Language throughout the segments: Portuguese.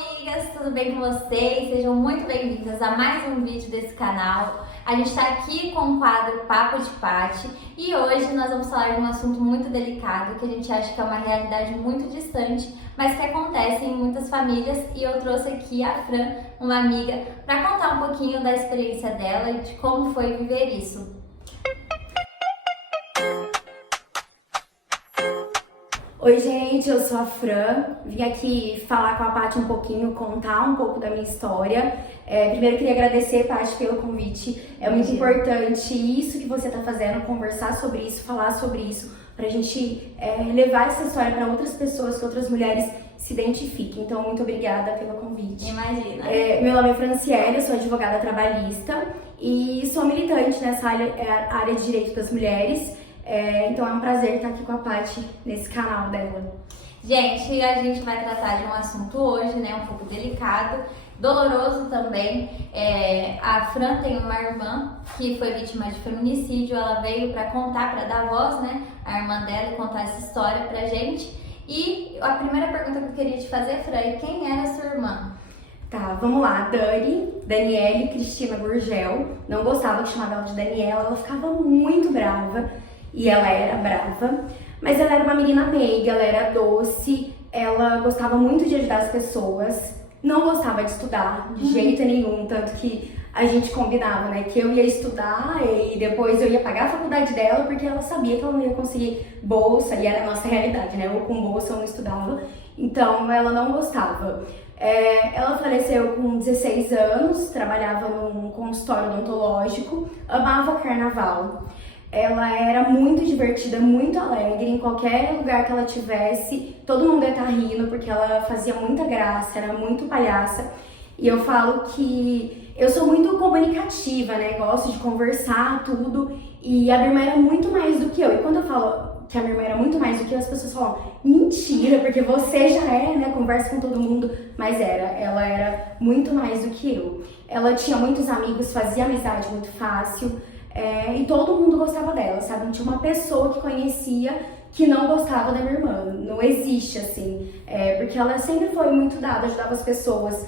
amigas, tudo bem com vocês? Sejam muito bem-vindas a mais um vídeo desse canal. A gente está aqui com o quadro Papo de Paty e hoje nós vamos falar de um assunto muito delicado que a gente acha que é uma realidade muito distante, mas que acontece em muitas famílias, e eu trouxe aqui a Fran, uma amiga, para contar um pouquinho da experiência dela e de como foi viver isso. Oi gente, eu sou a Fran, vim aqui falar com a Paty um pouquinho, contar um pouco da minha história. Primeiro queria agradecer, Paty, pelo convite. É muito importante isso que você está fazendo, conversar sobre isso, falar sobre isso, pra gente levar essa história para outras pessoas, que outras mulheres se identifiquem. Então, muito obrigada pelo convite. Imagina. Meu nome é Franciele, eu sou advogada trabalhista e sou militante nessa área de direito das mulheres. Então é um prazer estar aqui com a Paty nesse canal dela. Gente, a gente vai tratar de um assunto hoje, né, um pouco delicado, doloroso também. A Fran tem uma irmã que foi vítima de feminicídio. Ela veio para contar, para dar voz, né, à irmã dela e contar essa história pra gente. E a primeira pergunta que eu queria te fazer, Fran, é quem era a sua irmã? Tá, vamos lá. Daniele Cristina Gurgel. Não gostava de chamar ela de Daniela, ela ficava muito brava. E ela era brava, mas ela era uma menina meiga, ela era doce, ela gostava muito de ajudar as pessoas, não gostava de estudar de jeito nenhum, tanto que a gente combinava, né, que eu ia estudar e depois eu ia pagar a faculdade dela, porque ela sabia que ela não ia conseguir bolsa, e era a nossa realidade, né, ou com bolsa eu não estudava, então ela não gostava. Ela faleceu com 16 anos, trabalhava num consultório odontológico, amava carnaval. Ela era muito divertida, muito alegre, em qualquer lugar que ela tivesse, todo mundo ia estar rindo, porque ela fazia muita graça, era muito palhaça. E eu falo que eu sou muito comunicativa, né, gosto de conversar, tudo, e a minha irmã era muito mais do que eu. E quando eu falo que a minha irmã era muito mais do que eu, as pessoas falam, mentira, porque você já é, né, conversa com todo mundo, mas ela era muito mais do que eu. Ela tinha muitos amigos, fazia amizade muito fácil. E todo mundo gostava dela, sabe? Não tinha uma pessoa que conhecia que não gostava da minha irmã. Não existe, assim. Porque ela sempre foi muito dada, ajudava as pessoas,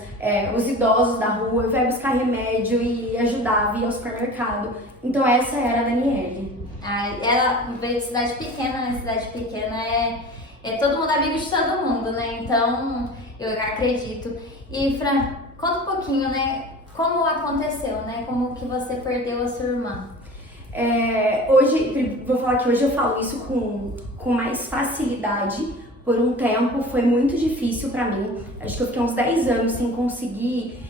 os idosos da rua, vai buscar remédio e ajudava, ia ao supermercado. Então essa era a Daniele. Ela veio de cidade pequena, né? Cidade pequena é todo mundo amigo de todo mundo, né? Então eu acredito. E Fran, conta um pouquinho, né? Como aconteceu, né? Como que você perdeu a sua irmã? Hoje, vou falar que hoje eu falo isso com mais facilidade. Por um tempo foi muito difícil pra mim. Acho que eu fiquei uns 10 anos sem conseguir,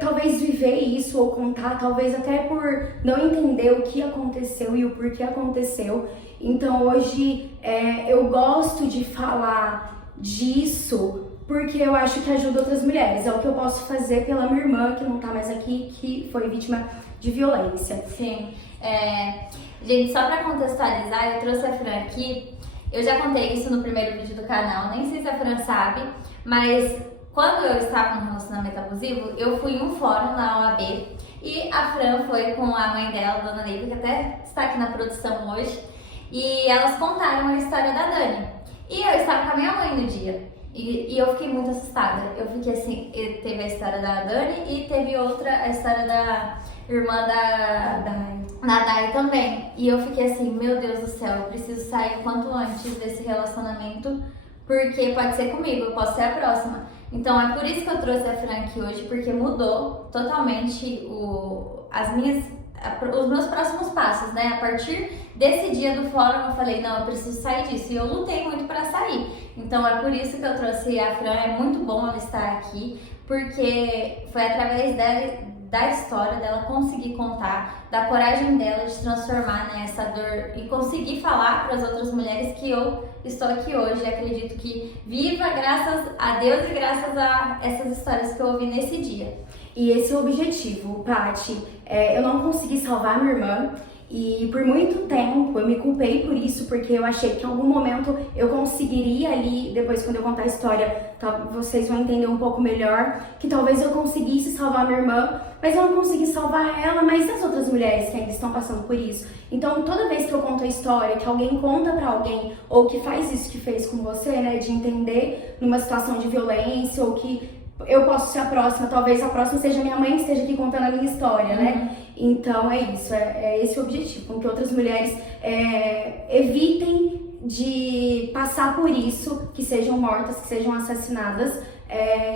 talvez viver isso ou contar, talvez até por não entender o que aconteceu e o porquê aconteceu. Então hoje eu gosto de falar disso porque eu acho que ajuda outras mulheres. É o que eu posso fazer pela minha irmã, que não tá mais aqui, que foi vítima de violência. Sim. Gente, só pra contextualizar, eu trouxe a Fran aqui. Eu já contei isso no primeiro vídeo do canal, nem sei se a Fran sabe, mas quando eu estava num relacionamento abusivo, eu fui em um fórum na OAB e a Fran foi com a mãe dela, Dona Leiva, que até está aqui na produção hoje, e elas contaram a história da Dani. E eu estava com a minha mãe no dia. E eu fiquei muito assustada. Eu fiquei assim, teve a história da Dani e teve outra, a história da irmã da Dai também. E eu fiquei assim, meu Deus do céu, eu preciso sair o quanto antes desse relacionamento, porque pode ser comigo, eu posso ser a próxima. Então é por isso que eu trouxe a Fran aqui hoje, porque mudou totalmente os meus próximos passos, né? A partir desse dia do fórum eu falei, não, eu preciso sair disso, e eu lutei muito para sair. Então é por isso que eu trouxe a Fran. É muito bom ela estar aqui, porque foi através da história dela conseguir contar, da coragem dela de transformar, né, essa dor e conseguir falar para as outras mulheres que eu estou aqui hoje. Acredito que viva graças a Deus e graças a essas histórias que eu ouvi nesse dia. E esse é o objetivo, Paty. Eu não consegui salvar minha irmã e por muito tempo eu me culpei por isso, porque eu achei que em algum momento eu conseguiria ali, depois quando eu contar a história, vocês vão entender um pouco melhor, que talvez eu conseguisse salvar minha irmã, mas eu não consegui salvar ela, mas e as outras mulheres que ainda estão passando por isso? Então toda vez que eu conto a história, que alguém conta pra alguém, ou que faz isso que fez com você, né, de entender numa situação de violência, ou que eu posso ser a próxima, talvez a próxima seja minha mãe que esteja aqui contando a minha história, né? Então é isso, é esse o objetivo, com que outras mulheres evitem de passar por isso, que sejam mortas, que sejam assassinadas.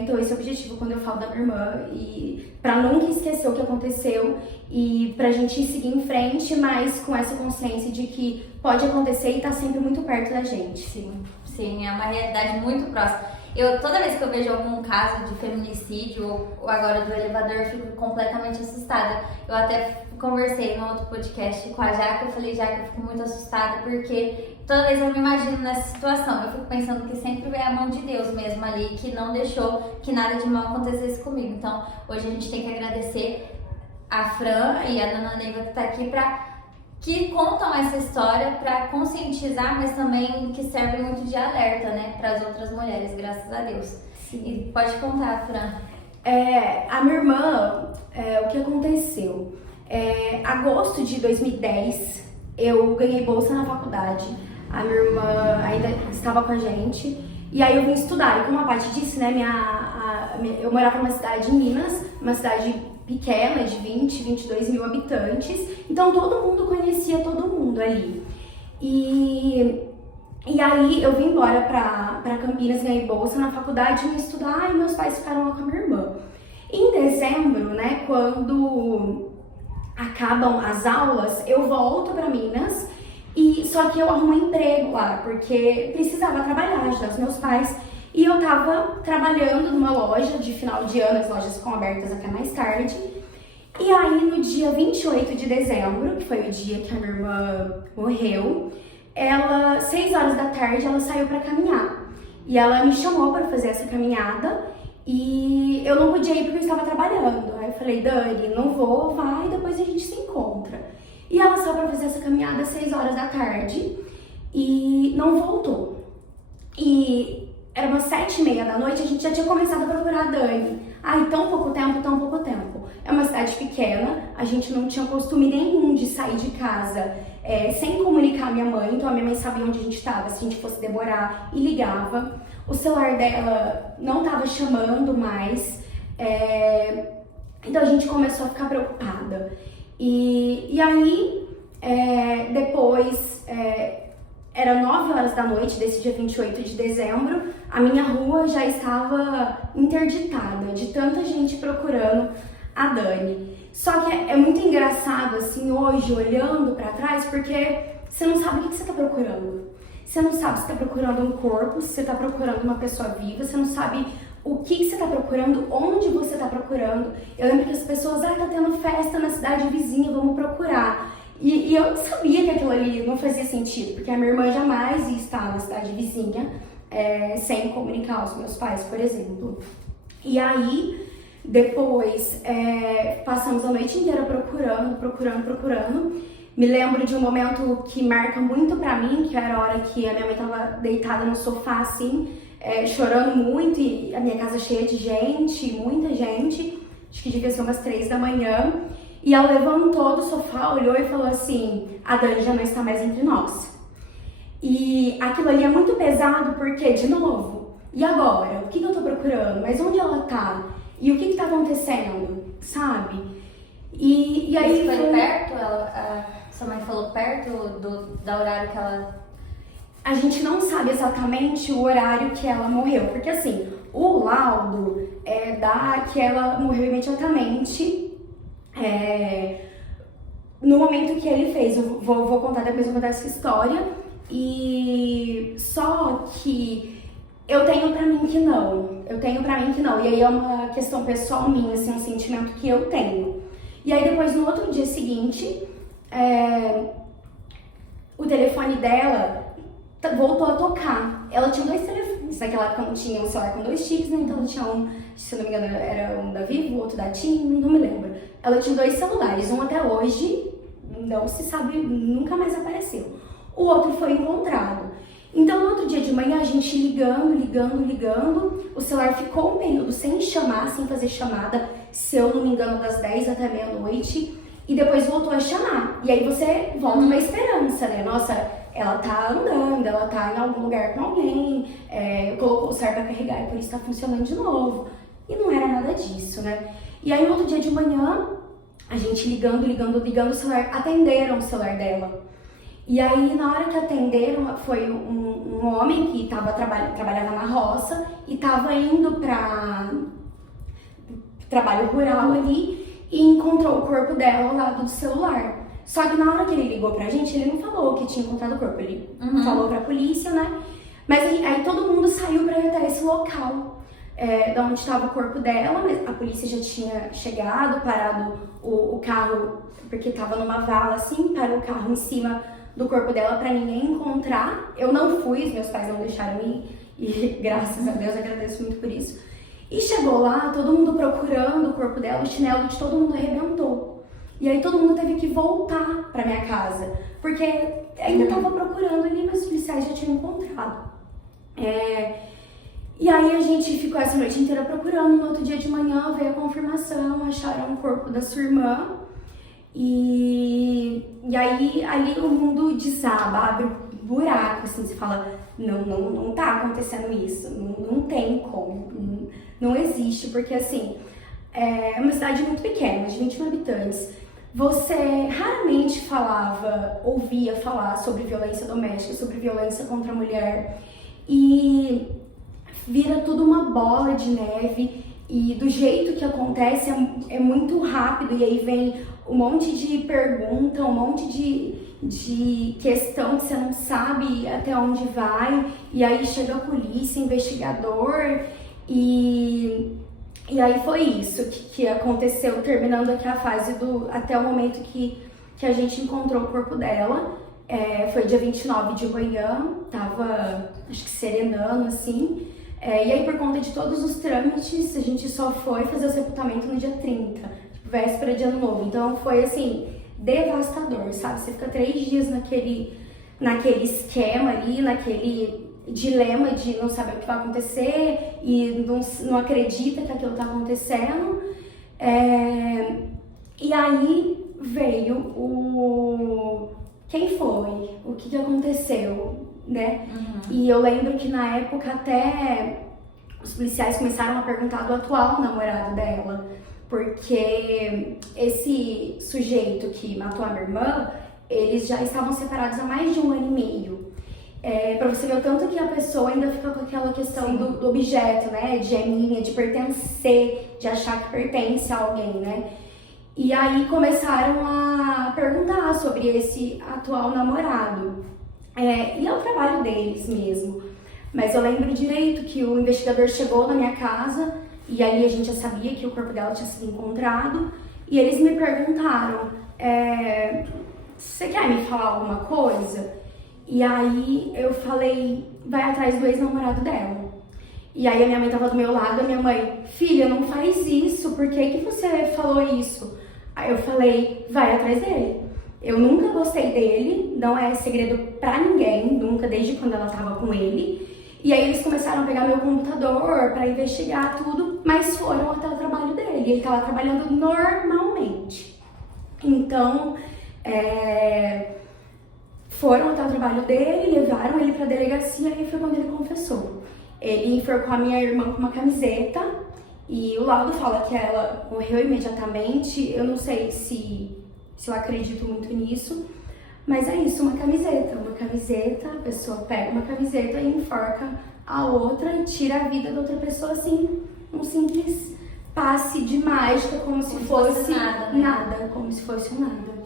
Então esse é o objetivo quando eu falo da minha irmã, e pra nunca esquecer o que aconteceu e pra gente seguir em frente, mas com essa consciência de que pode acontecer e tá sempre muito perto da gente. Sim, é uma realidade muito próxima. Toda vez que eu vejo algum caso de feminicídio ou agora do elevador, eu fico completamente assustada. Eu até conversei no outro podcast com a Jaca, eu falei, Jaca, eu fico muito assustada porque toda vez eu me imagino nessa situação. Eu fico pensando que sempre é a mão de Deus mesmo ali, que não deixou que nada de mal acontecesse comigo. Então, hoje a gente tem que agradecer a Fran e a Dona Neiva que tá aqui que contam essa história para conscientizar, mas também que servem muito de alerta, né, para as outras mulheres, graças a Deus. Sim. E pode contar, Fran. A minha irmã, o que aconteceu? Agosto de 2010, eu ganhei bolsa na faculdade. A minha irmã ainda estava com a gente. E aí eu vim estudar. E como a Paty disse, né, eu morava numa cidade em Minas, uma cidade pequena, de 20, 22 mil habitantes. Então todo mundo conhecia todo mundo ali. E aí eu vim embora pra Campinas, ganhei bolsa na faculdade, vim estudar e meus pais ficaram lá com a minha irmã. Em dezembro, né, quando acabam as aulas, eu volto pra Minas, só que eu arrumo um emprego lá, porque precisava trabalhar, ajudar os meus pais. E eu tava trabalhando numa loja de final de ano, as lojas ficam abertas até mais tarde. E aí no dia 28 de dezembro, que foi o dia que a minha irmã morreu, 6 horas da tarde, ela saiu pra caminhar. E ela me chamou pra fazer essa caminhada e eu não podia ir porque eu estava trabalhando. Aí eu falei, Dani, não vou, vai, depois a gente se encontra. E ela saiu pra fazer essa caminhada às 6 horas da tarde e não voltou. E era umas 7h30 da noite, a gente já tinha começado a procurar a Dani. Tão pouco tempo, tão pouco tempo. É uma cidade pequena, a gente não tinha costume nenhum de sair de casa sem comunicar a minha mãe. Então a minha mãe sabia onde a gente estava, se a gente fosse demorar, e ligava. O celular dela não estava chamando mais. Então a gente começou a ficar preocupada. E aí, depois... Era 9 horas da noite desse dia 28 de dezembro, a minha rua já estava interditada de tanta gente procurando a Dani. Só que é muito engraçado, assim, hoje, olhando pra trás, porque você não sabe o que você tá procurando. Você não sabe se tá procurando um corpo, se você tá procurando uma pessoa viva, você não sabe o que você tá procurando, onde você tá procurando. Eu lembro que as pessoas, tá tendo festa na cidade vizinha, vamos procurar. E eu sabia que aquilo ali não fazia sentido, porque a minha irmã jamais ia estar na cidade vizinha sem comunicar aos meus pais, por exemplo. E aí, depois, passamos a noite inteira procurando. Me lembro de um momento que marca muito pra mim, que era a hora que a minha mãe tava deitada no sofá, assim, chorando muito, e a minha casa cheia de gente, muita gente, acho que devia ser umas 3 da manhã. E ela levantou do sofá, olhou e falou assim, a Dani já não está mais entre nós. E aquilo ali é muito pesado porque, de novo, e agora? O que eu tô procurando? Mas onde ela tá? E o que tá acontecendo? Sabe? E aí... Isso foi perto? Sua mãe falou perto da horário que ela... A gente não sabe exatamente o horário que ela morreu. Porque assim, o laudo dá que ela morreu imediatamente... no momento que ele fez, eu vou contar depois, vou contar essa história. E só que eu tenho pra mim que não. E aí é uma questão pessoal minha, assim, um sentimento que eu tenho. E aí depois, no outro dia seguinte, o telefone dela voltou a tocar. Ela tinha 2 telefones, naquela época não tinha um celular com 2 chips, né? Então ela tinha um, se eu não me engano, era um da Vivo, outro da TIM, não me lembro. Ela tinha 2 celulares, um até hoje, não se sabe, nunca mais apareceu. O outro foi encontrado. Então no outro dia de manhã a gente ligando, o celular ficou um período sem chamar, sem fazer chamada, se eu não me engano, das 10 até meia-noite, e depois voltou a chamar. E aí você volta uma esperança, né? Nossa, ela tá andando, ela tá em algum lugar com alguém, colocou o celular pra carregar e por isso tá funcionando de novo. E não era nada disso, né? E aí no outro dia de manhã, a gente ligando o celular, atenderam o celular dela. E aí na hora que atenderam, foi um homem que trabalhava na roça e tava indo pra trabalho rural ali e encontrou o corpo dela ao lado do celular. Só que na hora que ele ligou pra gente, ele não falou que tinha encontrado o corpo, ele falou pra polícia, né? Mas aí todo mundo saiu pra ir até esse local, de onde estava o corpo dela, mas a polícia já tinha chegado, parado o carro, porque tava numa vala assim, parou o carro em cima do corpo dela pra ninguém encontrar. Eu não fui, os meus pais não deixaram ir, e graças a Deus, agradeço muito por isso. E chegou lá, todo mundo procurando o corpo dela, o chinelo de todo mundo arrebentou. E aí todo mundo teve que voltar pra minha casa, porque ainda tava procurando ali, mas os policiais já tinham encontrado. E aí a gente ficou essa noite inteira procurando, no outro dia de manhã veio a confirmação, acharam o corpo da sua irmã. E aí ali o mundo desaba, abre um buraco, assim, você fala, não tá acontecendo isso, não tem como, não existe, porque assim, é uma cidade muito pequena, de 20 mil habitantes, você raramente ouvia falar sobre violência doméstica, sobre violência contra a mulher, e vira tudo uma bola de neve, e do jeito que acontece é muito rápido, e aí vem um monte de pergunta, um monte de questão que você não sabe até onde vai, e aí chega a polícia, investigador, e aí foi isso que aconteceu, terminando aqui a fase até o momento que a gente encontrou o corpo dela. Foi dia 29 de manhã, tava acho que serenando assim, e aí por conta de todos os trâmites a gente só foi fazer o sepultamento no dia 30, tipo, véspera de ano novo, então foi assim, devastador, sabe? Você fica 3 dias naquele esquema ali, naquele dilema de não saber o que vai acontecer e não acredita que aquilo tá acontecendo. E aí veio quem foi, o que aconteceu, né? E eu lembro que na época até os policiais começaram a perguntar do atual namorado dela, porque esse sujeito que matou a minha irmã, eles já estavam separados há mais de 1 ano e meio. Pra você ver o tanto que a pessoa ainda fica com aquela questão do objeto, né? De minha, de pertencer, de achar que pertence a alguém, né? E aí começaram a perguntar sobre esse atual namorado. E é o trabalho deles mesmo. Mas eu lembro direito que o investigador chegou na minha casa e ali a gente já sabia que o corpo dela tinha sido encontrado. E eles me perguntaram, você quer me falar alguma coisa? E aí eu falei, vai atrás do ex-namorado dela. E aí a minha mãe tava do meu lado, a minha mãe, filha, não faz isso, por que você falou isso? Aí eu falei, vai atrás dele. Eu nunca gostei dele, não é segredo pra ninguém, nunca, desde quando ela tava com ele. E aí eles começaram a pegar meu computador pra investigar tudo, mas foram até o trabalho dele. Ele tava trabalhando normalmente. Então, foram até o trabalho dele, levaram ele pra delegacia e foi quando ele confessou. Ele enforcou a minha irmã com uma camiseta e o laudo fala que ela morreu imediatamente. Eu não sei se eu acredito muito nisso, mas é isso, uma camiseta, a pessoa pega uma camiseta e enforca a outra e tira a vida da outra pessoa assim, um simples passe de mágica, como se fosse nada, como se fosse nada.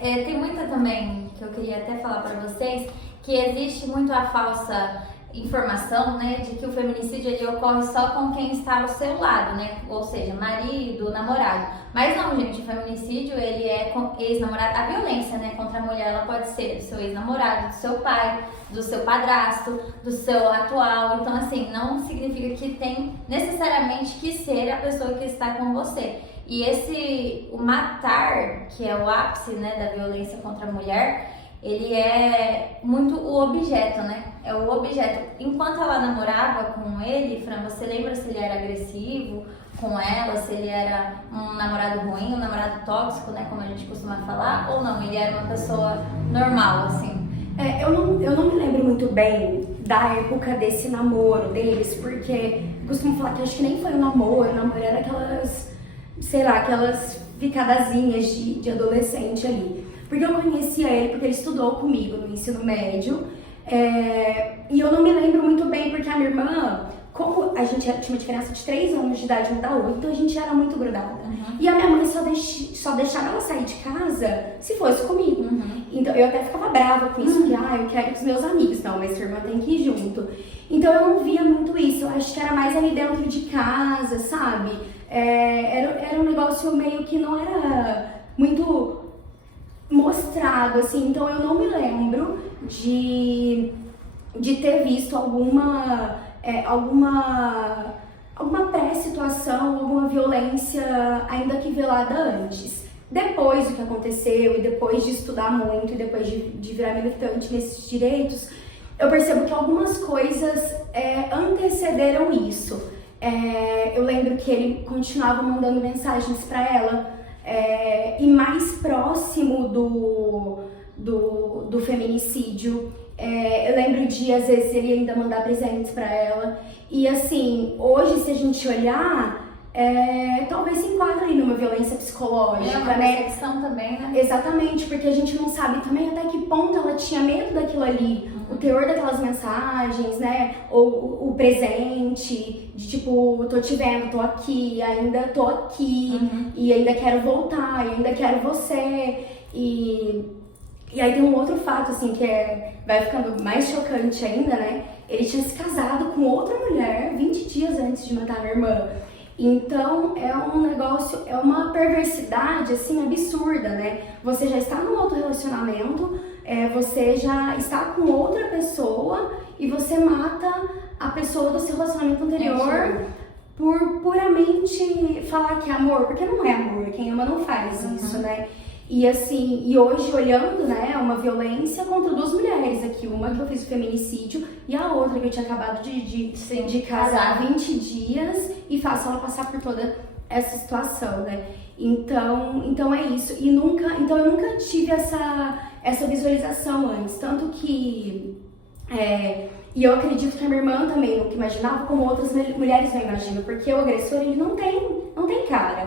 Tem muita também, que eu queria até falar pra vocês, que existe muito a falsa informação, né, de que o feminicídio ele ocorre só com quem está ao seu lado, né, ou seja, marido, namorado. Mas não, gente, o feminicídio ele é com ex-namorado. A violência, né, contra a mulher, ela pode ser do seu ex-namorado, do seu pai, do seu padrasto, do seu atual. Então, assim, não significa que tem necessariamente que ser a pessoa que está com você. E o matar, que é o ápice, né, da violência contra a mulher, ele é muito o objeto, né? É o objeto. Enquanto ela namorava com ele, Fran, você lembra se ele era agressivo com ela, se ele era um namorado ruim, um namorado tóxico, né? Como a gente costuma falar, ou não? Ele era uma pessoa normal, assim? Eu não me lembro muito bem da época desse namoro deles, porque eu costumo falar que acho que nem foi um namoro, o namoro era aquelas, sei lá, aquelas ficadazinhas de adolescente ali. Porque eu conhecia ele porque ele estudou comigo no ensino médio, e eu não me lembro muito bem porque a minha irmã, como a gente tinha uma diferença de 3 anos de idade uma da outra, então a gente era muito grudada. E a minha mãe só deixava ela sair de casa se fosse comigo. Então eu até ficava brava com isso, porque eu quero ir com os meus amigos. Não, mas sua irmã tem que ir junto. Então eu não via muito isso, eu acho que era mais ali dentro de casa, sabe? Era um negócio meio que não era muito mostrado, assim, então eu não me lembro de ter visto alguma pré-situação, alguma violência ainda que velada antes. Depois do que aconteceu e depois de estudar muito e depois de virar militante nesses direitos, eu percebo que algumas coisas antecederam isso. Eu lembro que ele continuava mandando mensagens para ela, e mais próximo do feminicídio. Eu lembro de, às vezes, ele ainda mandar presentes pra ela. E assim, hoje, se a gente olhar, talvez se enquadre aí numa violência psicológica, uma né? perseguição também, né? Exatamente, porque a gente não sabe também até que ponto ela tinha medo daquilo ali, o teor daquelas mensagens, né? Ou o presente, de tipo, tô te vendo, tô aqui, ainda tô aqui, e ainda quero voltar, e ainda quero você. E aí tem um outro fato, assim, que vai ficando mais chocante ainda, né? Ele tinha se casado com outra mulher 20 dias antes de matar a minha irmã. Então, é um negócio, é uma perversidade, assim, absurda, né? Você já está num outro relacionamento, você já está com outra pessoa e você mata a pessoa do seu relacionamento anterior por puramente falar que é amor, porque não é amor, quem ama não faz isso, né? E assim, e hoje olhando, né, uma violência contra 2 mulheres aqui, uma que eu fiz o feminicídio e a outra que eu tinha acabado de casar há 20 dias e faço ela passar por toda essa situação, né? Então é isso. Então eu nunca tive essa visualização antes, tanto que e eu acredito que a minha irmã também nunca imaginava, como outras mulheres não imaginam, porque o agressor, ele não tem cara.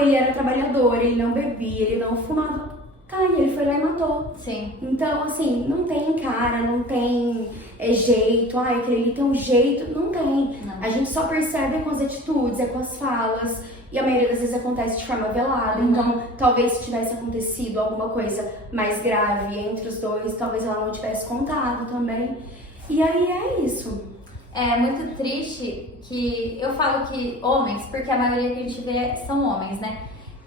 Ele era trabalhador, ele não bebia, ele não fumava. Ele foi lá e matou. Sim. Então, assim, não tem cara, não tem jeito, aquele ali tem um jeito, não tem. Não. A gente só percebe com as atitudes, com as falas, e a maioria das vezes acontece de forma velada. Então, talvez se tivesse acontecido alguma coisa mais grave entre os dois, talvez ela não tivesse contado também. E aí é isso. É muito triste que eu falo que homens, porque a maioria que a gente vê são homens, né?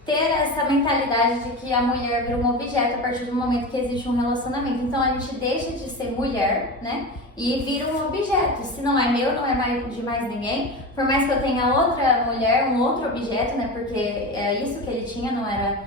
Ter essa mentalidade de que a mulher vira um objeto a partir do momento que existe um relacionamento. Então a gente deixa de ser mulher, né? E vira um objeto. Se não é meu, não é mais de mais ninguém. Por mais que eu tenha outra mulher, um outro objeto, né? Porque é isso que ele tinha, não era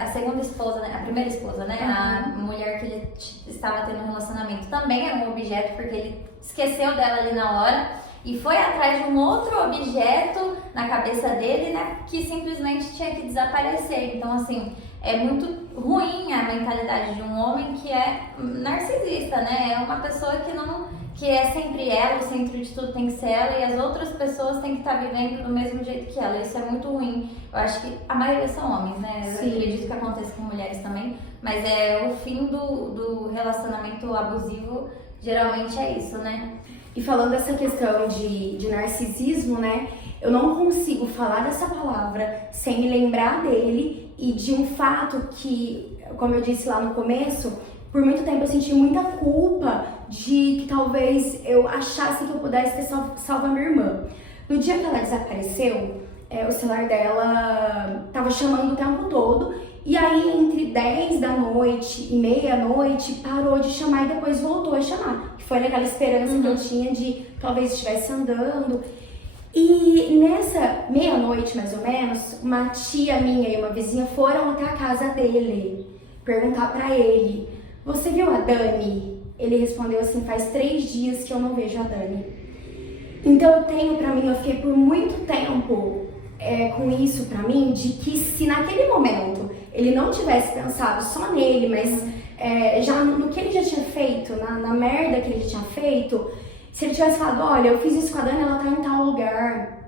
a segunda esposa, né? A primeira esposa, né? A mulher que ele estava tendo um relacionamento também era um objeto, porque ele esqueceu dela ali na hora e foi atrás de um outro objeto na cabeça dele, né? Que simplesmente tinha que desaparecer. Então, assim, é muito ruim a mentalidade de um homem que é narcisista, né? É uma pessoa que é sempre ela, o centro de tudo tem que ser ela e as outras pessoas têm que estar vivendo do mesmo jeito que ela. Isso é muito ruim. Eu acho que a maioria são homens, né? Eu acredito que acontece com mulheres também, mas o fim do relacionamento abusivo geralmente é isso, né? E falando dessa questão de narcisismo, né? Eu não consigo falar dessa palavra sem me lembrar dele e de um fato que, como eu disse lá no começo, por muito tempo eu senti muita culpa de que talvez eu achasse que eu pudesse ter salvo a minha irmã. No dia que ela desapareceu, o celular dela tava chamando o tempo todo e aí entre 10 da noite e meia-noite parou de chamar e depois voltou a chamar. Que foi naquela esperança que eu tinha de talvez estivesse andando. E nessa meia-noite, mais ou menos, uma tia minha e uma vizinha foram até a casa dele perguntar pra ele: "Você viu a Dani?" Ele respondeu assim: "Faz 3 dias que eu não vejo a Dani." Então eu fiquei por muito tempo com isso pra mim, de que se naquele momento ele não tivesse pensado só nele, mas já no que ele já tinha feito, na merda que ele já tinha feito, se ele tivesse falado, olha, eu fiz isso com a Dani, ela tá em tal lugar,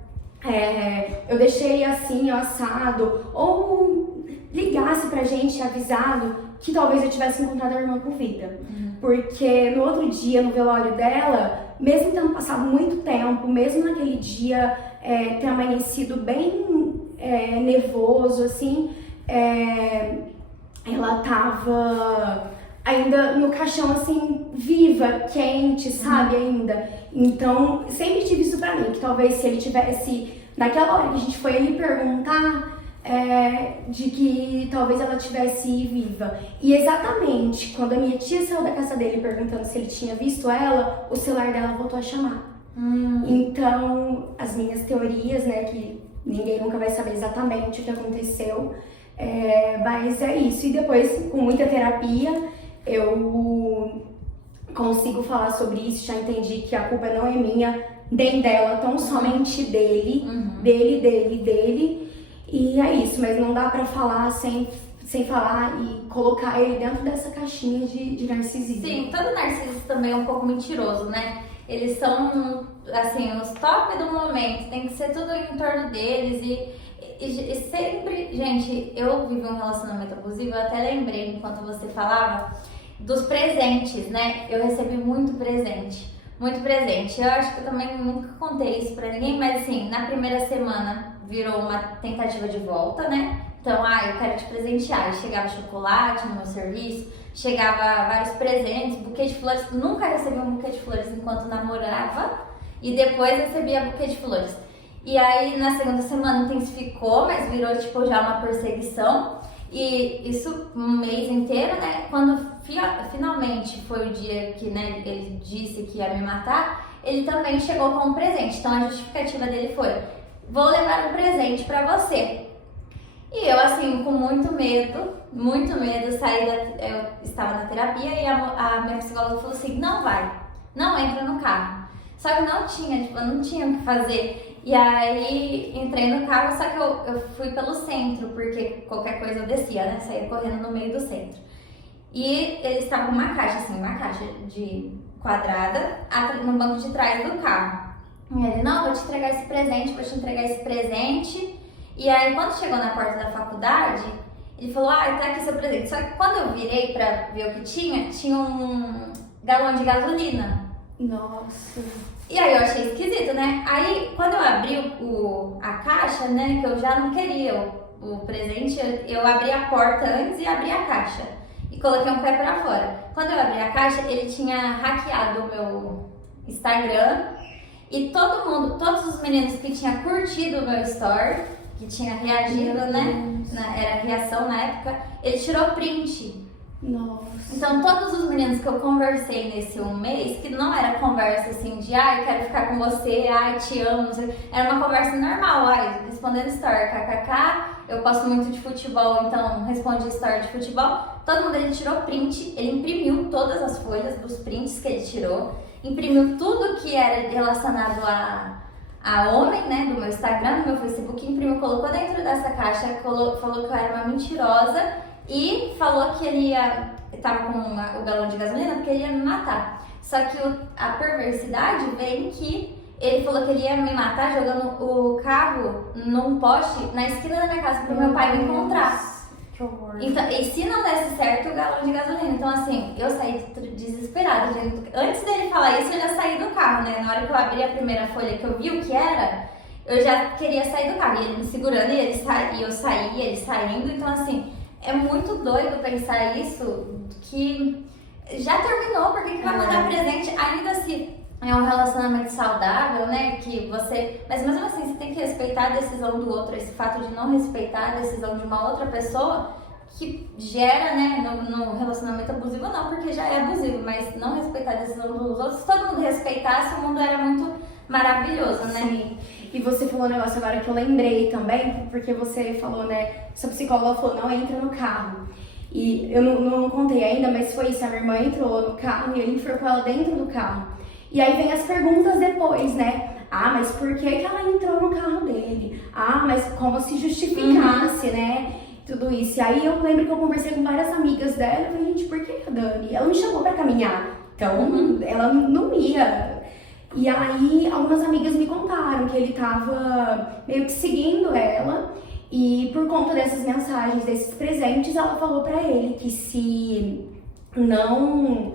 eu deixei assim, assado, ou ligasse pra gente avisado que talvez eu tivesse encontrado a irmã com vida. Porque no outro dia, no velório dela, mesmo tendo passado muito tempo, mesmo naquele dia ter amanhecido bem nervoso, assim, ela tava ainda no caixão, assim, viva, quente, sabe, ainda. Então, sempre tive isso pra mim, que talvez se ele tivesse, naquela hora que a gente foi ali perguntar, de que talvez ela tivesse viva. E exatamente quando a minha tia saiu da casa dele perguntando se ele tinha visto ela, o celular dela voltou a chamar. Então, as minhas teorias, né, que ninguém nunca vai saber exatamente o que aconteceu, mas é isso. E depois, com muita terapia, eu consigo falar sobre isso, já entendi que a culpa não é minha, nem dela, tão somente dele, dele. E é isso, mas não dá pra falar sem falar e colocar ele dentro dessa caixinha de narcisismo. Sim, todo narcisista também é um pouco mentiroso, né? Eles são, assim, os top do momento, tem que ser tudo em torno deles e sempre... Gente, eu vivi um relacionamento abusivo, eu até lembrei, enquanto você falava, dos presentes, né? Eu recebi muito presente. Muito presente. Eu acho que eu também nunca contei isso pra ninguém, mas assim, na primeira semana virou uma tentativa de volta, né? Então, eu quero te presentear. E chegava chocolate no meu serviço, chegava vários presentes, buquê de flores. Nunca recebi um buquê de flores enquanto namorava e depois recebia buquê de flores. E aí, na segunda semana intensificou, mas virou tipo já uma perseguição. E isso um mês inteiro, né? Quando finalmente foi o dia que, né, ele disse que ia me matar, ele também chegou com um presente. Então a justificativa dele foi: vou levar um presente pra você. E eu, assim, com muito medo, eu estava na terapia e a minha psicóloga falou assim: não vai, não entra no carro. Só que eu não tinha o que fazer. E aí entrei no carro, só que eu fui pelo centro, porque qualquer coisa eu descia, né? Saía correndo no meio do centro. E ele estava com uma caixa de quadrada no banco de trás do carro. E ele: não, vou te entregar esse presente. E aí quando chegou na porta da faculdade, ele falou: tá aqui seu presente. Só que quando eu virei pra ver o que tinha um galão de gasolina. Nossa. E aí eu achei esquisito, né? Aí quando eu abri a caixa, né, que eu já não queria o presente, eu abri a porta antes e abri a caixa. E coloquei um pé pra fora. Quando eu abri a caixa, ele tinha hackeado o meu Instagram. E todos os meninos que tinham curtido o meu story, que tinha reagido, né? Era reação na época, ele tirou print. Nossa. Então todos os meninos que eu conversei nesse um mês, que não era conversa assim de quero ficar com você, te amo, não sei, era uma conversa normal, respondendo story, kkk, eu gosto muito de futebol, então responde story de futebol. Todo mundo, ele tirou print, ele imprimiu todas as folhas dos prints que ele tirou, imprimiu tudo que era relacionado a homem, né, do meu Instagram, do meu Facebook, imprimiu, colocou dentro dessa caixa, falou que eu era uma mentirosa. E falou que ele tava com o galão de gasolina porque ele ia me matar. Só que a perversidade vem que ele falou que ele ia me matar jogando o carro num poste na esquina da minha casa pro meu pai me encontrar. Que horror. Então, e se não desse certo o galão de gasolina? Então assim, eu saí desesperada. Antes dele falar isso, eu já saí do carro, né? Na hora que eu abri a primeira folha que eu vi o que era, eu já queria sair do carro. E ele me segurando e eu saí, ele saindo. Então assim, é muito doido pensar isso, que já terminou, por que vai mandar presente? Ainda se é um relacionamento saudável, né, que você... Mas mesmo assim, você tem que respeitar a decisão do outro, esse fato de não respeitar a decisão de uma outra pessoa, que gera, né, no relacionamento abusivo, não, porque já é abusivo, mas não respeitar a decisão dos outros, se todo mundo respeitasse, o mundo era muito maravilhoso, né? Sim. E você falou um negócio agora que eu lembrei também, porque você falou, né, sua psicóloga falou: não entra no carro. E eu não contei ainda, mas foi isso, a minha irmã entrou no carro e ele enforcou ela dentro do carro. E aí vem as perguntas depois, né? Mas por que ela entrou no carro dele? Mas como se justificasse, né? tudo isso. E aí eu lembro que eu conversei com várias amigas dela, eu falei, gente, por que a Dani? Ela me chamou pra caminhar, então ela não ia. E aí algumas amigas me contaram que ele tava meio que seguindo ela, e por conta dessas mensagens, desses presentes, ela falou pra ele que se não...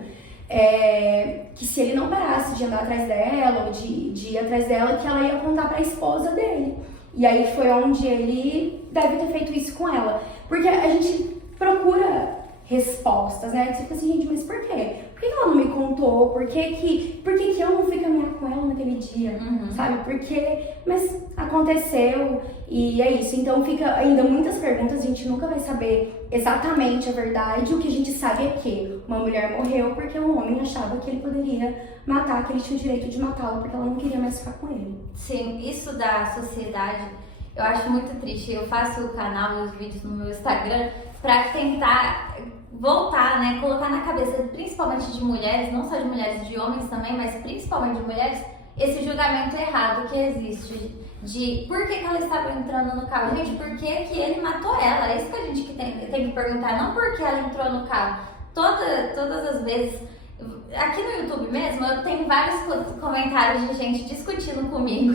que se ele não parasse de andar atrás dela ou de ir atrás dela, que ela ia contar pra esposa dele. E aí foi onde ele deve ter feito isso com ela. Porque a gente procura respostas, né? Você fica assim, gente, mas por quê? Por que ela não me contou? Por que eu não fui caminhar com ela naquele dia? Sabe? Porque... Mas aconteceu e é isso. Então fica ainda muitas perguntas, a gente nunca vai saber exatamente a verdade. O que a gente sabe é que uma mulher morreu porque um homem achava que ele poderia matar, que ele tinha o direito de matá-la porque ela não queria mais ficar com ele. Sim, isso da sociedade eu acho muito triste. Eu faço o canal, os vídeos no meu Instagram pra tentar voltar, né, colocar na cabeça, principalmente de mulheres, não só de mulheres, de homens também, mas principalmente de mulheres, esse julgamento errado que existe de por que ela estava entrando no carro. Gente, por que ele matou ela? É isso que a gente tem que perguntar, não por que ela entrou no carro. Todas as vezes, aqui no YouTube mesmo, eu tenho vários comentários de gente discutindo comigo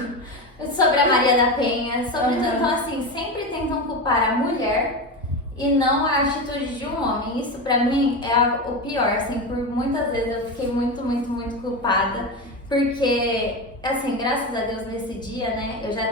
sobre a Maria da Penha, sobre então assim, sempre tentam culpar a mulher e não a atitude de um homem. Isso pra mim é o pior, assim, por muitas vezes eu fiquei muito culpada, porque, assim, graças a Deus nesse dia, né, eu já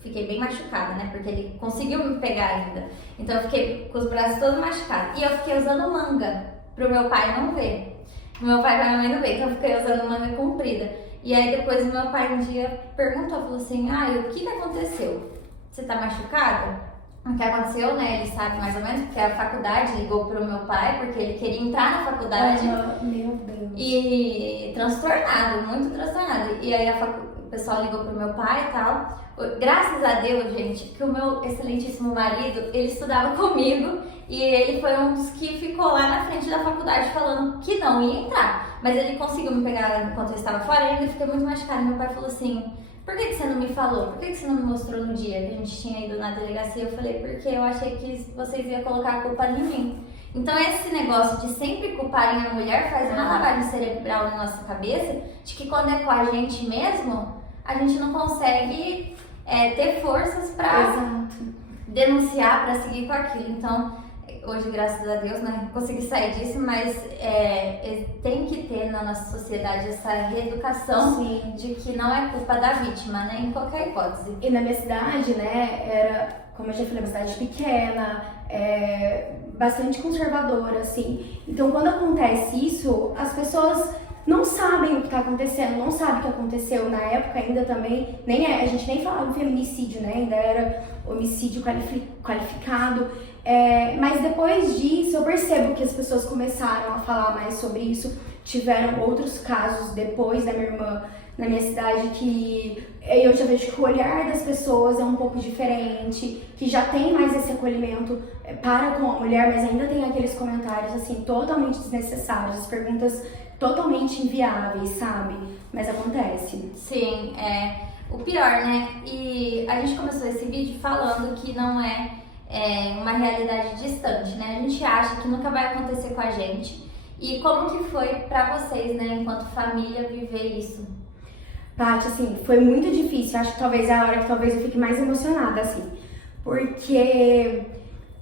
fiquei bem machucada, né, porque ele conseguiu me pegar ainda, então eu fiquei com os braços todos machucados, e eu fiquei usando manga pro meu pai não ver, meu pai e minha mãe não ver, então eu fiquei usando manga comprida, e aí depois meu pai um dia perguntou, falou assim, o que aconteceu? Você tá machucada? O que aconteceu, né? Ele sabe mais ou menos, porque a faculdade ligou pro meu pai, porque ele queria entrar na faculdade. Meu Deus. E transtornado, muito transtornado. E aí o pessoal ligou pro meu pai e tal. Graças a Deus, gente, que o meu excelentíssimo marido, ele estudava comigo e ele foi um dos que ficou lá na frente da faculdade falando que não ia entrar. Mas ele conseguiu me pegar enquanto eu estava fora e ainda fiquei muito machucada. Meu pai falou assim, por que você não me falou? Por que você não me mostrou no dia que a gente tinha ido na delegacia? Eu falei, porque eu achei que vocês iam colocar a culpa em mim. Então esse negócio de sempre culparem a mulher faz uma lavagem cerebral na nossa cabeça de que quando é com a gente mesmo, a gente não consegue ter forças pra denunciar, pra seguir com aquilo. Então, hoje, graças a Deus, né, consegui sair disso, mas tem que ter na nossa sociedade essa reeducação de que não é culpa da vítima, né, em qualquer hipótese. E na minha cidade, né, era, como eu já falei, uma cidade pequena, bastante conservadora, assim. Então, quando acontece isso, as pessoas não sabem o que está acontecendo, não sabem o que aconteceu. Na época ainda também, a gente nem falava em feminicídio, né, ainda era homicídio qualificado. Mas depois disso, eu percebo que as pessoas começaram a falar mais sobre isso. Tiveram outros casos depois da minha irmã na minha cidade que eu já vejo que o olhar das pessoas é um pouco diferente, que já tem mais esse acolhimento para com a mulher, mas ainda tem aqueles comentários assim totalmente desnecessários, as perguntas totalmente inviáveis, sabe? Mas acontece. Sim, o pior, né? E a gente começou esse vídeo falando que não é uma realidade distante, né? A gente acha que nunca vai acontecer com a gente. E como que foi pra vocês, né, enquanto família, viver isso? Paty, assim, foi muito difícil. Acho que talvez é a hora que talvez eu fique mais emocionada, assim. Porque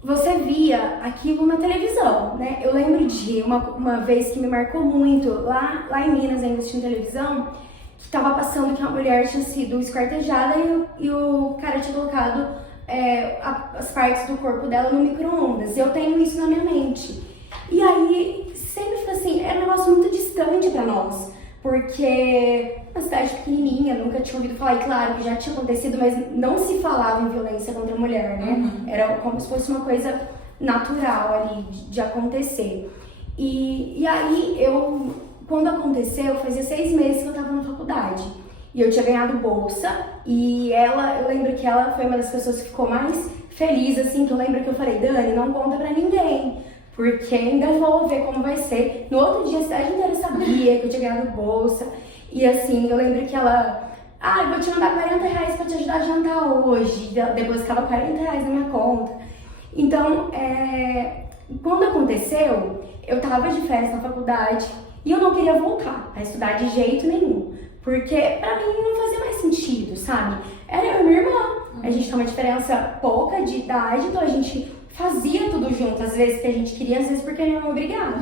você via aquilo na televisão, né? Eu lembro de uma vez que me marcou muito, lá em Minas, ainda assistindo televisão, que tava passando que uma mulher tinha sido esquartejada e o cara tinha colocado as partes do corpo dela no micro-ondas. Eu tenho isso na minha mente. E aí, sempre fica assim, é um negócio muito distante pra nós. Porque uma cidade pequenininha, nunca tinha ouvido falar, e claro que já tinha acontecido, mas não se falava em violência contra a mulher, né? Era como se fosse uma coisa natural ali de acontecer. E aí, quando aconteceu, fazia 6 meses que eu tava na faculdade. E eu tinha ganhado bolsa, e eu lembro que ela foi uma das pessoas que ficou mais feliz, assim, que eu lembro que eu falei, Dani, não conta pra ninguém, porque ainda vou ver como vai ser. No outro dia, a cidade inteira sabia que eu tinha ganhado bolsa, e assim, eu lembro que ela, eu vou te mandar R$40 pra te ajudar a jantar hoje, depositava R$ 40 na minha conta. Então, quando aconteceu, eu tava de férias na faculdade e eu não queria voltar a estudar de jeito nenhum, porque pra mim não fazia mais sentido, sabe? Era eu e minha irmã, a gente tem uma diferença pouca de idade, então a gente fazia tudo junto, às vezes que a gente queria, às vezes porque não era obrigado,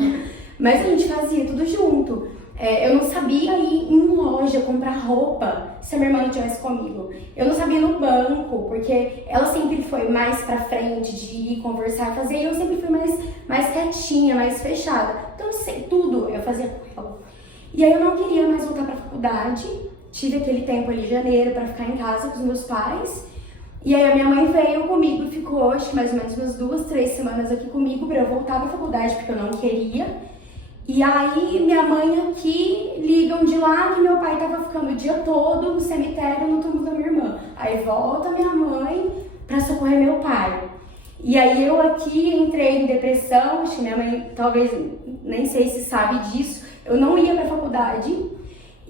mas a gente fazia tudo junto. Eu não sabia ir em loja comprar roupa se a minha irmã não estivesse comigo. Eu não sabia ir no banco, porque ela sempre foi mais pra frente de ir conversar, fazer, e eu sempre fui mais quietinha, mais fechada. Então, eu sei tudo, eu fazia com ela. E aí eu não queria mais voltar pra faculdade, tive aquele tempo ali, janeiro, pra ficar em casa com os meus pais. E aí a minha mãe veio comigo e ficou, acho que mais ou menos umas 2, 3 semanas aqui comigo pra eu voltar pra faculdade, porque eu não queria. E aí minha mãe aqui ligam de lá que meu pai tava ficando o dia todo no cemitério no túmulo da minha irmã. Aí volta minha mãe pra socorrer meu pai. E aí eu aqui entrei em depressão, acho que minha mãe talvez, nem sei se sabe disso, eu não ia pra faculdade.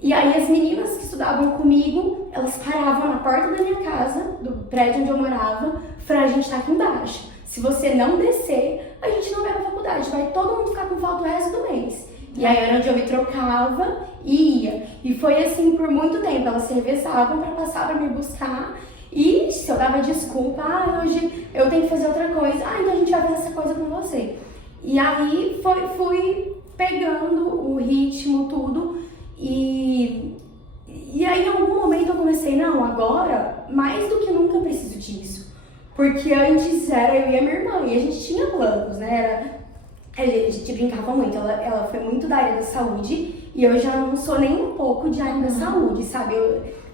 E aí as meninas que estudavam comigo, elas paravam na porta da minha casa, do prédio onde eu morava, a gente tá aqui embaixo. Se você não descer, a gente não vai pra faculdade, vai todo mundo ficar com falta o resto do mês. E aí era onde eu me trocava e ia. E foi assim por muito tempo, elas se revezavam pra passar pra me buscar. E se eu dava desculpa, hoje eu tenho que fazer outra coisa, então a gente vai fazer essa coisa com você. E aí fui pegando o ritmo, tudo, e aí em algum momento eu comecei, não, agora, mais do que nunca eu preciso disso. Porque antes era eu e a minha irmã, e a gente tinha planos, né? A gente brincava muito, ela foi muito da área da saúde, e eu já não sou nem um pouco de área da saúde, sabe?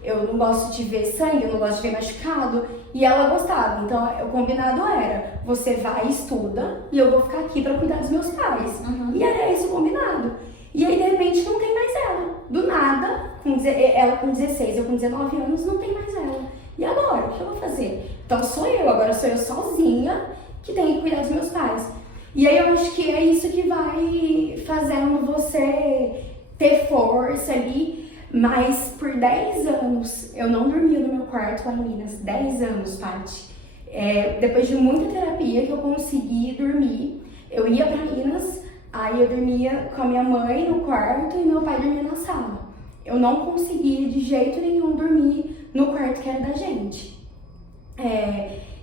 Eu não gosto de ver sangue, eu não gosto de ver machucado, e ela gostava. Então, o combinado era, você vai e estuda, e eu vou ficar aqui pra cuidar dos meus pais. E era esse o combinado. E aí, de repente, não tem mais ela. Do nada, ela com 16, eu com 19 anos, não tem mais ela. E agora, o que eu vou fazer? Então, agora sou eu sozinha que tenho que cuidar dos meus pais. E aí, eu acho que é isso que vai fazendo você ter força ali. Mas por 10 anos, eu não dormia no meu quarto lá em Minas. 10 anos, Paty. Depois de muita terapia que eu consegui dormir, eu ia pra Minas, aí eu dormia com a minha mãe no quarto e meu pai dormia na sala. Eu não conseguia de jeito nenhum dormir no quarto que era da gente.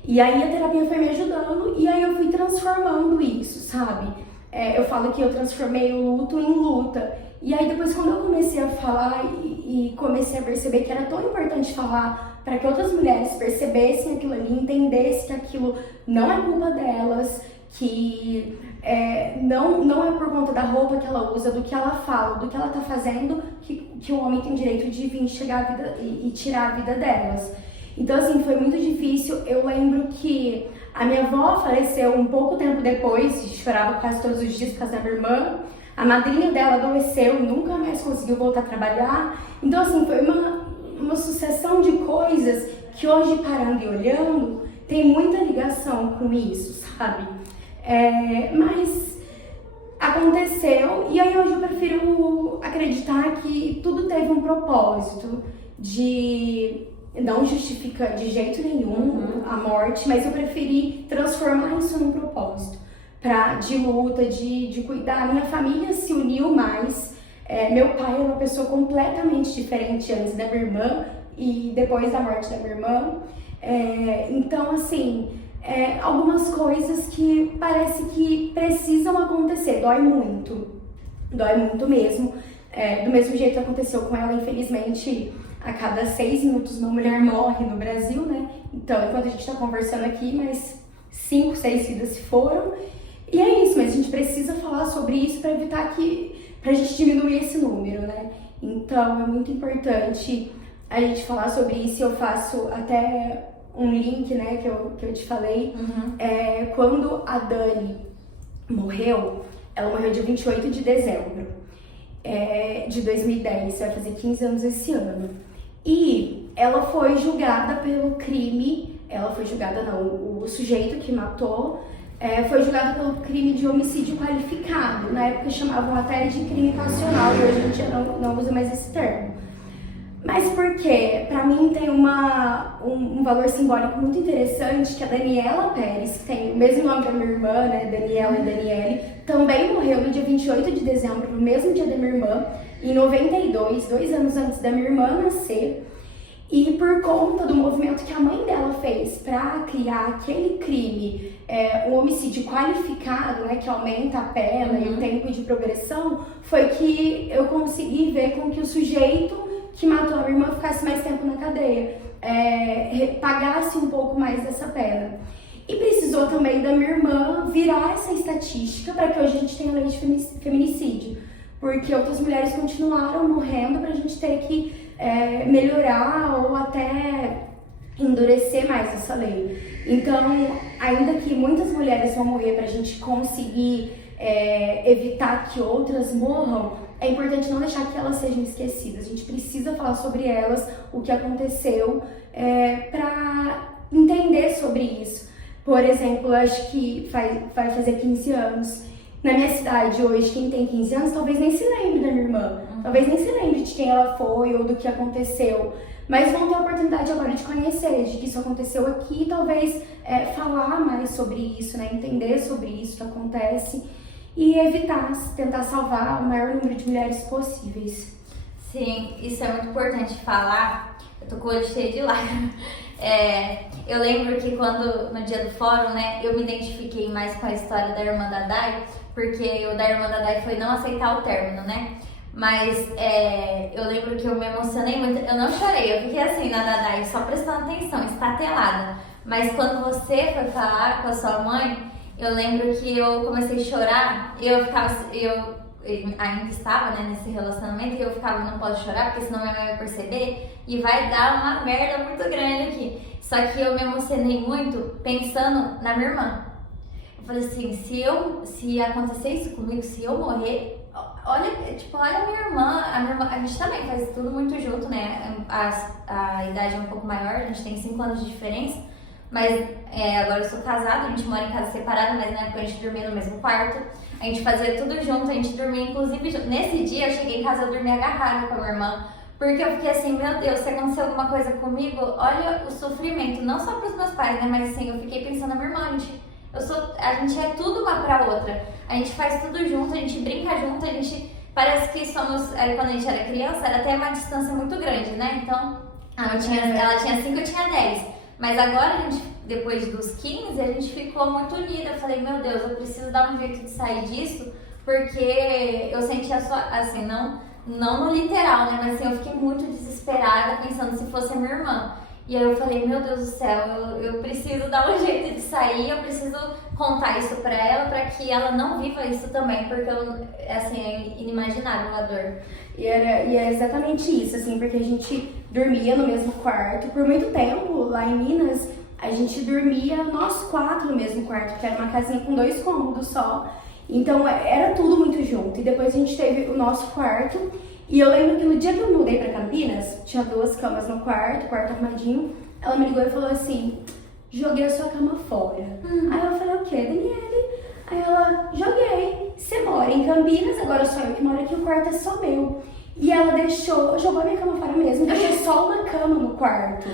E aí a terapia foi me ajudando e aí eu fui transformando isso, sabe? Eu falo que eu transformei o luto em luta. E aí depois quando eu comecei a falar e comecei a perceber que era tão importante falar para que outras mulheres percebessem aquilo ali, entendessem que aquilo não é culpa delas, que não é por conta da roupa que ela usa, do que ela fala, do que ela tá fazendo, que o homem tem direito de vir chegar a vida e tirar a vida delas. Então assim, foi muito difícil. Eu lembro que a minha avó faleceu um pouco tempo depois, chorava quase todos os dias por causa da minha irmã. A madrinha dela adoeceu, nunca mais conseguiu voltar a trabalhar. Então assim, foi uma sucessão de coisas que hoje, parando e olhando, tem muita ligação com isso, sabe? Mas aconteceu e aí hoje eu prefiro acreditar que tudo teve um propósito de... Não justifica de jeito nenhum a morte, mas eu preferi transformar isso num propósito de luta, de cuidar. Minha família se uniu mais. Meu pai era uma pessoa completamente diferente antes da minha irmã e depois da morte da minha irmã. Então, assim, algumas coisas que parece que precisam acontecer. Dói muito mesmo. Do mesmo jeito que aconteceu com ela, infelizmente, a cada 6 minutos uma mulher morre no Brasil, né? Então, enquanto a gente tá conversando aqui, mais 5, 6 vidas se foram. E é isso, mas a gente precisa falar sobre isso para evitar pra gente diminuir esse número, né? Então, é muito importante a gente falar sobre isso. Eu faço até um link, né, que eu te falei. Quando a Dani morreu, ela morreu dia 28 de dezembro de 2010, vai fazer 15 anos esse ano. E ela foi julgada pelo crime, o sujeito que matou, foi julgado pelo crime de homicídio qualificado. Na época chamavam até de crime passional e hoje a gente não usa mais esse termo. Mas por quê? Pra mim tem um valor simbólico muito interessante, que a Daniela Pérez, que tem o mesmo nome da minha irmã, né, Daniela e Daniele, também morreu no dia 28 de dezembro, no mesmo dia da minha irmã, em 92, 2 anos antes da minha irmã nascer. E por conta do movimento que a mãe dela fez para criar aquele crime, o homicídio qualificado, né, que aumenta a pena e o tempo de progressão, foi que eu consegui ver com que o sujeito que matou a minha irmã ficasse mais tempo na cadeia, pagasse um pouco mais dessa pena. E precisou também da minha irmã virar essa estatística para que hoje a gente tenha lei de feminicídio, porque outras mulheres continuaram morrendo para a gente ter que melhorar ou até endurecer mais essa lei. Então, ainda que muitas mulheres vão morrer para a gente conseguir evitar que outras morram, é importante não deixar que elas sejam esquecidas. A gente precisa falar sobre elas, o que aconteceu, para entender sobre isso. Por exemplo, eu acho que vai fazer 15 anos. Na minha cidade hoje, quem tem 15 anos talvez nem se lembre da minha irmã, talvez nem se lembre de quem ela foi ou do que aconteceu, mas vão ter a oportunidade agora de conhecer, de que isso aconteceu aqui, talvez falar mais sobre isso, né? Entender sobre isso que acontece e evitar, tentar salvar o maior número de mulheres possíveis. Sim, isso é muito importante falar. Eu tô com o olho cheio de lágrimas. Eu lembro que quando, no dia do fórum, né, eu me identifiquei mais com a história da irmã da Dai, porque o da irmã da Dai foi não aceitar o término, né? Mas eu lembro que eu me emocionei muito. Eu não chorei, eu fiquei assim na Dai, só prestando atenção, estatelada. Mas quando você foi falar com a sua mãe, eu lembro que eu comecei a chorar e eu ainda estava, né, nesse relacionamento e eu ficava, não posso chorar porque senão minha mãe vai perceber e vai dar uma merda muito grande aqui. Só que eu me emocionei muito pensando na minha irmã. Eu falei assim, se acontecer isso comigo, se eu morrer, olha a minha irmã, a gente também faz tudo muito junto, né? A idade é um pouco maior, a gente tem 5 anos de diferença, mas agora eu sou casada, a gente mora em casa separada, mas na época a gente dormia no mesmo quarto, a gente fazia tudo junto, a gente dormia inclusive junto. Nesse dia eu cheguei em casa, eu dormi agarrada com a minha irmã, porque eu fiquei assim, meu Deus, se acontecer alguma coisa comigo, olha o sofrimento, não só pros meus pais, né, mas assim, eu fiquei pensando na minha irmã, a gente é tudo uma pra outra, a gente faz tudo junto, a gente brinca junto, a gente parece que somos, quando a gente era criança, era até uma distância muito grande, né, então ela tinha 5, eu tinha 10, mas agora a gente, depois dos 15, a gente ficou muito unida, eu falei, meu Deus, eu preciso dar um jeito de sair disso, porque eu sentia só, assim, não no literal, né, mas assim, eu fiquei muito desesperada pensando se fosse a minha irmã. E aí eu falei, meu Deus do céu, eu preciso dar um jeito de sair, eu preciso contar isso pra ela, pra que ela não viva isso também, porque assim, é inimaginável a dor. E é exatamente isso, assim, porque a gente dormia no mesmo quarto. Por muito tempo, lá em Minas, a gente dormia nós 4 no mesmo quarto, que era uma casinha com 2 cômodos só. Então era tudo muito junto. E depois a gente teve o nosso quarto. E eu lembro que no dia que eu mudei pra Campinas, tinha 2 camas no quarto arrumadinho. Ela me ligou e falou assim, joguei a sua cama fora. Aí eu falei, o quê, Daniele? Aí ela, joguei. Você mora em Campinas, agora só eu que moro aqui, o quarto é só meu. E ela jogou a minha cama fora mesmo, deixou só uma cama no quarto.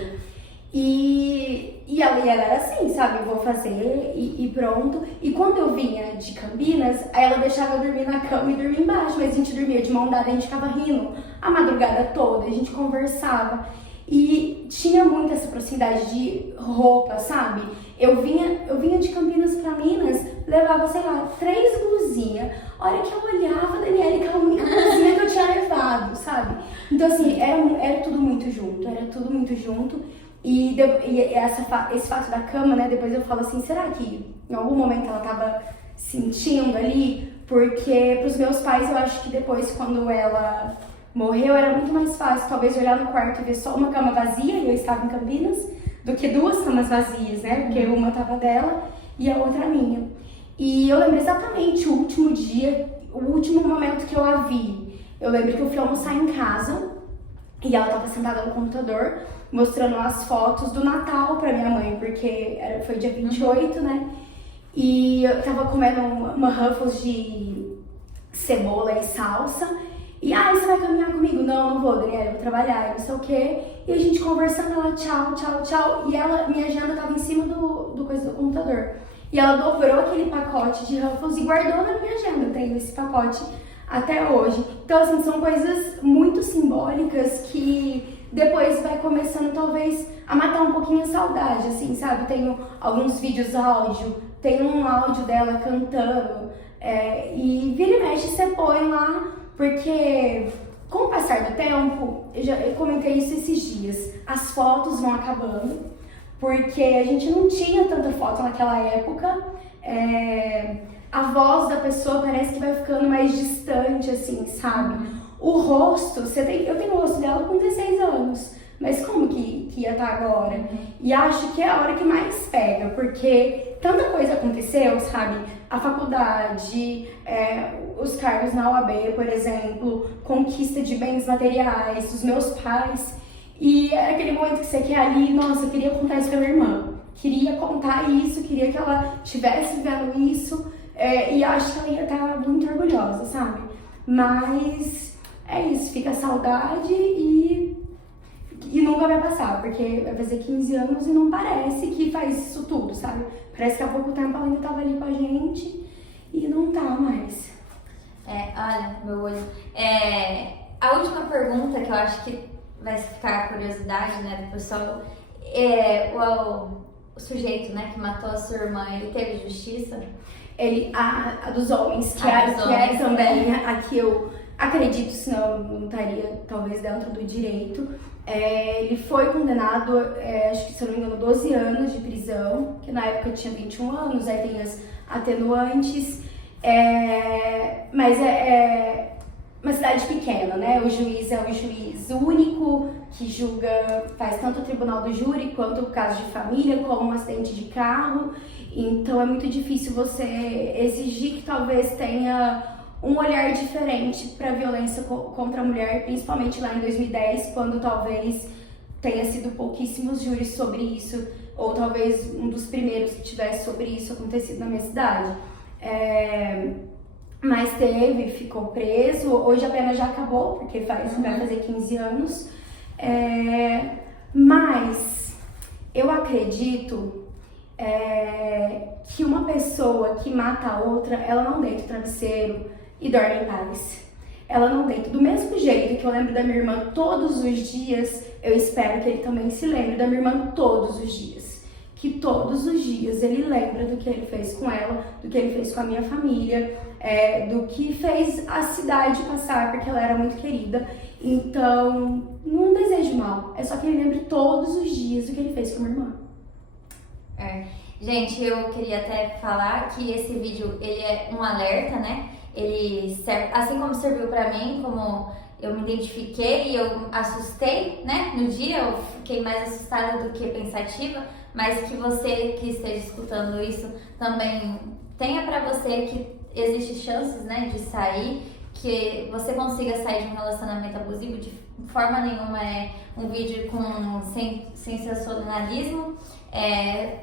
E ela era assim, sabe, vou fazer e pronto. E quando eu vinha de Campinas, aí ela deixava eu dormir na cama e dormir embaixo, mas a gente dormia de mão dada, a gente ficava rindo a madrugada toda, a gente conversava. E tinha muito essa proximidade de roupa, sabe? Eu vinha de Campinas pra Minas, levava, sei lá, 3 blusinhas. A hora que eu olhava, a Daniele, com a única blusinha que eu tinha levado, sabe? Então assim, era tudo muito junto, E esse fato da cama, né, depois eu falo assim, será que em algum momento ela tava sentindo ali? Porque pros meus pais, eu acho que depois, quando ela morreu, era muito mais fácil, talvez, olhar no quarto e ver só uma cama vazia, e eu estava em Campinas, do que 2 camas vazias, né, porque uma tava dela e a outra minha. E eu lembro exatamente o último dia, o último momento que eu a vi. Eu lembro que eu fui almoçar em casa, e ela tava sentada no computador, mostrando as fotos do Natal pra minha mãe, porque foi dia 28, né? E eu tava comendo uma Ruffles de cebola e salsa, E você vai caminhar comigo? Não vou, Daniela, eu vou trabalhar, não sei o quê. E a gente conversando, ela tchau, tchau, tchau. E minha agenda tava em cima do coisa do computador. E ela dobrou aquele pacote de Ruffles e guardou na minha agenda. Eu tenho esse pacote até hoje. Então, assim, são coisas muito simbólicas que depois vai começando, talvez, a matar um pouquinho a saudade, assim, sabe? Tenho alguns vídeos áudio, tem um áudio dela cantando, e vira e mexe você põe lá, porque com o passar do tempo, eu comentei isso esses dias, as fotos vão acabando, porque a gente não tinha tanta foto naquela época, a voz da pessoa parece que vai ficando mais distante, assim, sabe? O rosto, eu tenho o rosto dela com 16 anos, mas como que ia estar agora? E acho que é a hora que mais pega, porque tanta coisa aconteceu, sabe? A faculdade, os cargos na OAB, por exemplo, conquista de bens materiais, os meus pais, e é aquele momento que você quer ali, nossa, eu queria contar isso pra minha irmã, queria contar isso, queria que ela estivesse vendo isso, e acho que ela ia estar muito orgulhosa, sabe? Mas é isso, fica a saudade e nunca vai passar, porque vai fazer 15 anos e não parece que faz isso tudo, sabe? Parece que há pouco tempo ela ainda tava ali com a gente e não tá mais. Olha, meu olho. A última pergunta, que eu acho que vai ficar a curiosidade, né, do pessoal, o sujeito, né, que matou a sua irmã, ele teve justiça? A dos homens, que dos homens, é também a que eu acredito, senão não estaria talvez dentro do direito. Ele foi condenado, acho que se eu não me engano, 12 anos de prisão, que na época tinha 21 anos, aí tem as atenuantes, mas é uma cidade pequena, né? O juiz é um juiz único, que julga, faz tanto o tribunal do júri, quanto o caso de família, como um acidente de carro, então é muito difícil você exigir que talvez tenha um olhar diferente para a violência contra a mulher, principalmente lá em 2010, quando talvez tenha sido pouquíssimos júris sobre isso, ou talvez um dos primeiros que tivesse sobre isso acontecido na minha cidade. Mas ficou preso, hoje a pena já acabou, porque vai fazer 15 anos. Mas eu acredito que uma pessoa que mata a outra, ela não deita o travesseiro e dorme em paz. Ela não deita. Do mesmo jeito que eu lembro da minha irmã todos os dias, eu espero que ele também se lembre da minha irmã todos os dias. Que todos os dias ele lembra do que ele fez com ela, do que ele fez com a minha família, do que fez a cidade passar, porque ela era muito querida. Então, não desejo mal. É só que ele lembre todos os dias do que ele fez com a minha irmã. Gente, eu queria até falar que esse vídeo, ele é um alerta, né? Ele serve, assim como serviu pra mim, como eu me identifiquei e eu assustei, né? No dia eu fiquei mais assustada do que pensativa, mas que você que esteja escutando isso também tenha pra você que existem chances, né, de sair, que você consiga sair de um relacionamento abusivo. De forma nenhuma é um vídeo sem sensacionalismo,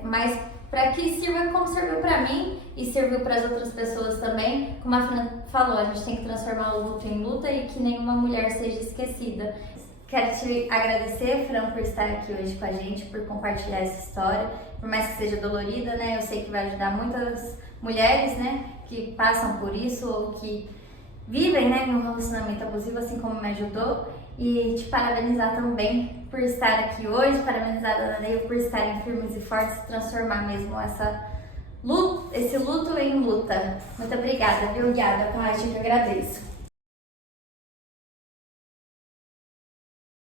mas para que sirva como serviu para mim e serviu para as outras pessoas também. Como a Fran falou, a gente tem que transformar o luto em luta e que nenhuma mulher seja esquecida. Quero te agradecer, Fran, por estar aqui hoje com a gente, por compartilhar essa história. Por mais que seja dolorida, né, eu sei que vai ajudar muitas mulheres, né, que passam por isso ou que vivem, né, em um relacionamento abusivo, assim como me ajudou. E te parabenizar também por estar aqui hoje, parabenizar a Dona Neil por estarem firmes e fortes e transformar mesmo esse luto em luta. Muito obrigada, viu? Obrigada, Paty, eu que agradeço.